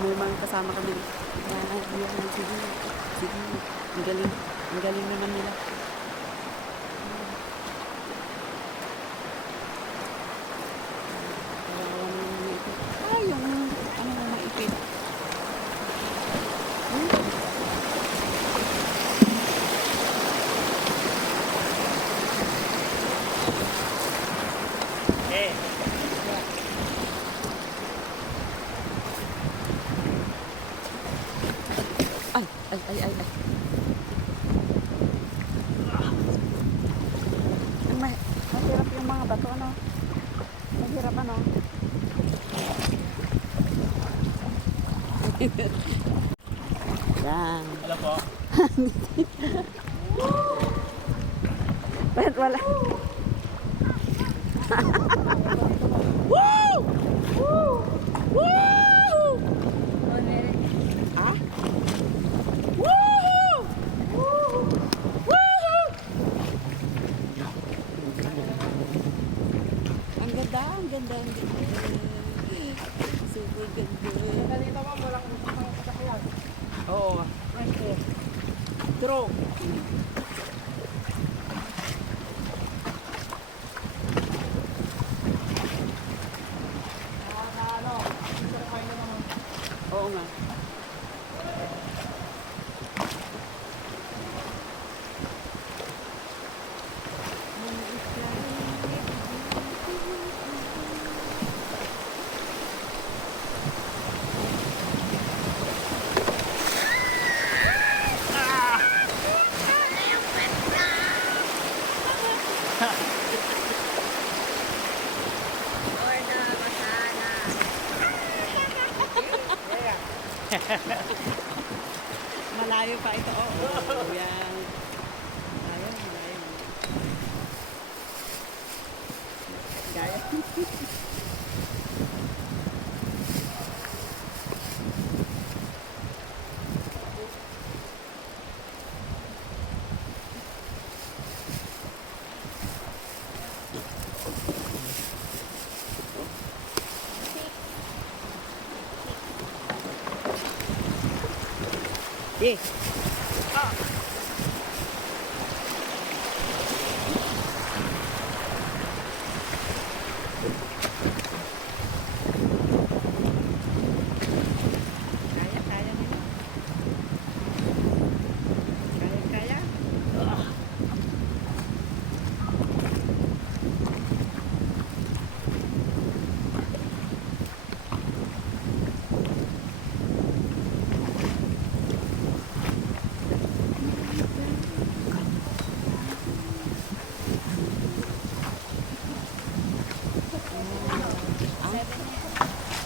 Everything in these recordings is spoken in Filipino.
may mga kasama kami. Yan, sige. Sige. Ang galing. Ang galing naman nila. Ay, yung ano na maipit. Eh. Ay. Mahirap yung mga bato, ano? Mahirap, ano? Yan. Alam po. Bakit wala? Woo! Woo! Woo! Ah? Woo! Woo! Ang ganda, ang ganda, ang ganda. Super ganda. Kanina mo, walang sasakyan. Oo. True. Oo nga. Malayo pa ito. Oh, yan. Malayo. Gaya. Eh. Kaya nila. Kaya.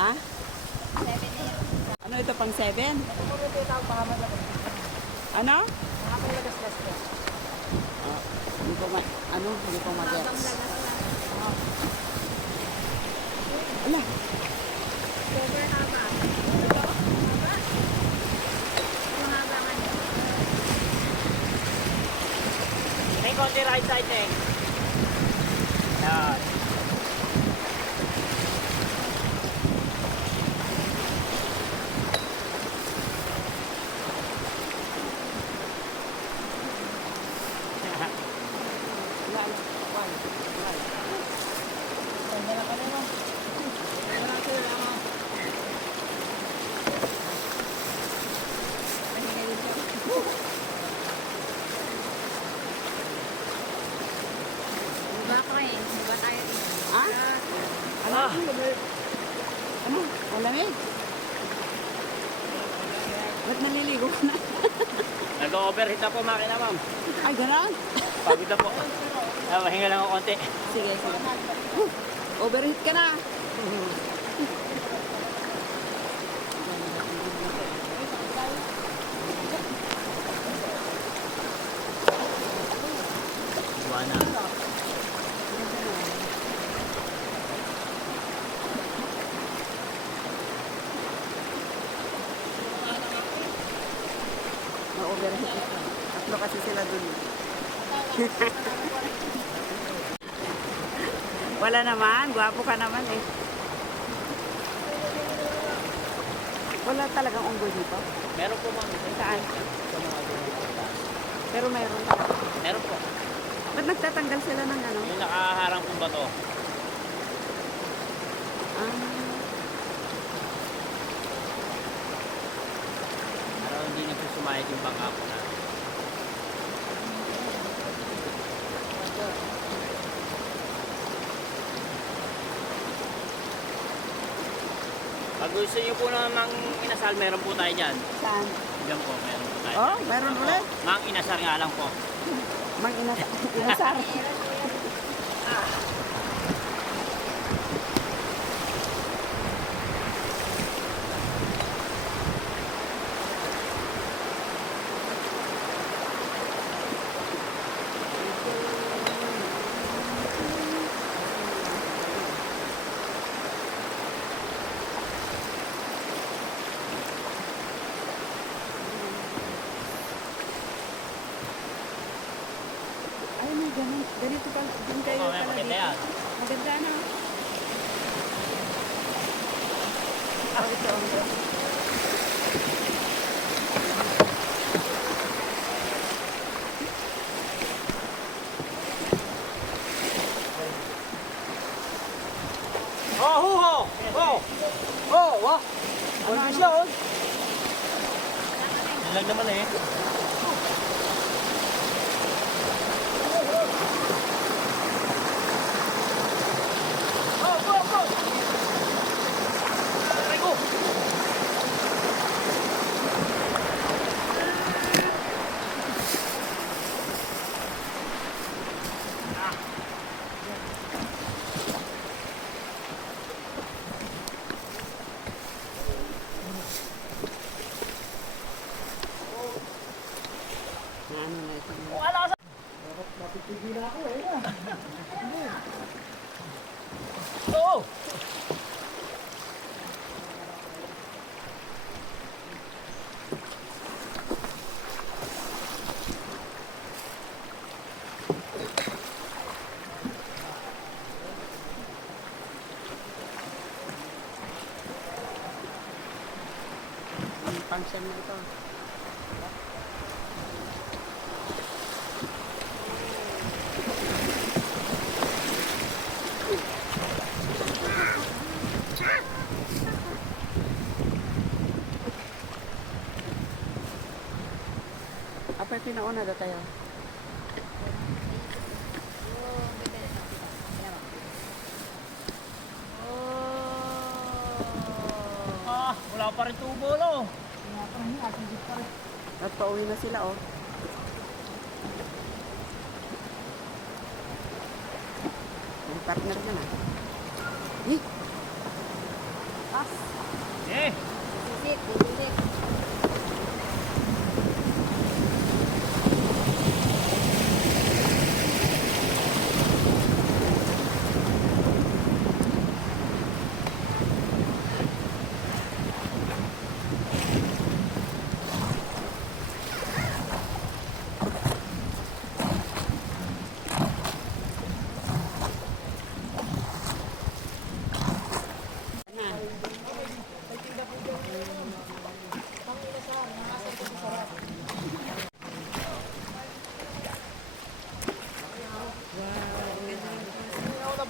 Ah? Ano ito, pang 7? Ano? Hindi ko mag-gets. Ala. May konti right side eh. Yan. Ano? Ano? Malamig? Ba't naliligo ka na? Nag-overheat na po makina, ma'am. Ay, gano'n? Pagod na po. Mahinga lang ako konti. Sige. Overheat ka na. Buwana. Na-overheat. Tatlo kasi sila dun. Wala naman. Gwapo ka naman eh. Wala talagang unggoy dito. Meron po ma'am. Saan? Sa mga ganito. Pero mayroon talaga. Meron po. Ba't nagtatanggal sila ng ano? Yung nakaharang po ba to? Ah, Pero hindi nagsusumayad yung bangka po na. Pag gusto niyo po namang inasal, meron po tayo dyan. saan? Diyan po, meron po tayo. Oh, meron ulit. Mang inasal nga lang po. Mang inasar. Ay, may ganun. Ganito pa. Din kayo Mamaya pala maganda dito. yan. Maganda na. Oh, ito. Oh, huho! Oh! Oh, wah! Kondisyon! Yan lang naman eh. Oh, go, go! Aray ko! Ano na ito? Wala sa... Oo! Ang function na ito. Apa yung pinauna na tayo? Ah, wala pa rin tubo, no? At pauwi na sila, oh. Yung partner na na. Eh! Eh!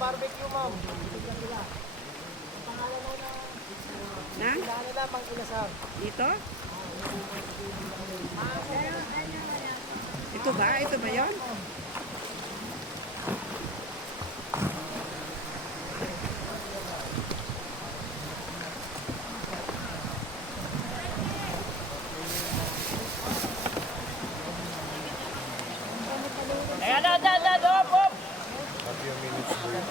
Barbecue, ma'am. Na? Dahil na pang inasal. Dito? Ito ba? Ito ba yun? Ayan na, hop, hop! Happy a minutes break.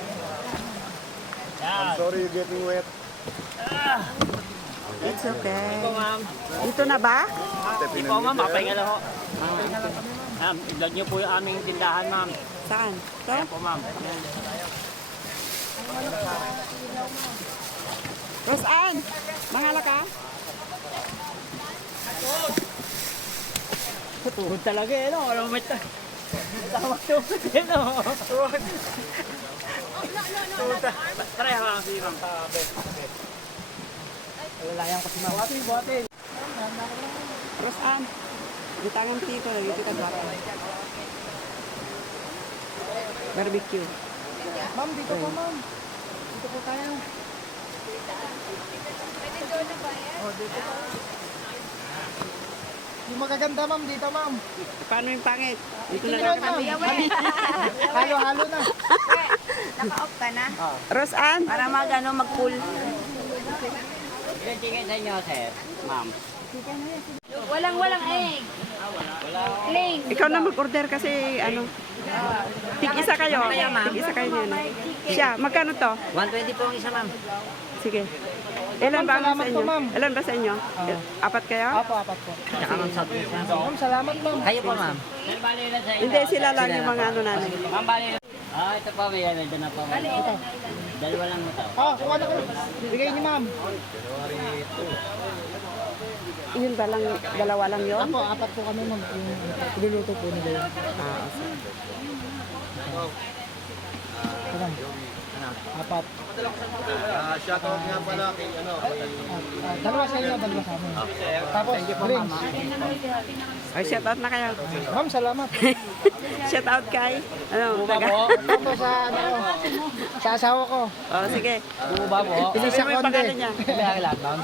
Yan. Sorry you're getting wet. Ah, It's okay. ito, ma'am. Dito na ba? Step in Ito, ma'am, and mapahinga lang ho. Ma'am, i-vlog niyo po yung aming tindahan, ma'am. Saan? Ito? Ayan po, ma'am. Roseanne! Mahala ka? Tuhod talaga eh, no? Alam mo, may tawag tuhod eh, no? Tuhod. Tuhod. Try, ma'am. Sige, ma'am. Lalayang ko si ma'am. Buhati. Rosan, bitangan tito lagi kita baka. Barbecue. Ma'am, dito po ma'am. Dito po tayo. Oh, dito po. Yung magaganda ma'am, dito ma'am. Paano yung pangit? Dito na Dito lang. ma'am. Halo-halo na. Naka-off ka na? Rosan, Para mag-cool. Tingin sa inyo, sir, ma'am. Walang egg. Plain. ikaw na mag-order kasi ano. Tig-isa kayo. Tig-isa kayo niyan. Siya, magkano to? 120 po ang isa, ma'am. Sige. Ilan ba ang Salamat sa po, inyo? ma'am. Ilan ba sa inyo? Apat kayo? Apo, apat po. Tsaka ma'am, south Korea. Ma'am, salamat ma'am. Kayo po, ma'am. Hindi, sila lang yung mga ano namin. Ma'am, bali. Ah, ito po, may ano, dyan na po. Dalawa lang mo to. Oh, kung ano ko. Bigay ni ma'am. Yun ba lang, dalawa lang yun? Apo, apat po kami ma'am. Yung iluluto po nila yun. Ito, ma'am. Apat. Shoutout nga pala kay ano. Dalawa sa inyo, dalawa sa amin. Tapos, drinks. Ay, shout out na kayo. Ma'am, salamat. Shout out kay, ano, taga. Ito sa, ano, sa asawa ko. Oh, sige. Buba po. Elisa Sabi mo yung Conde. pangalan niya. Kaya lahat, ma'am.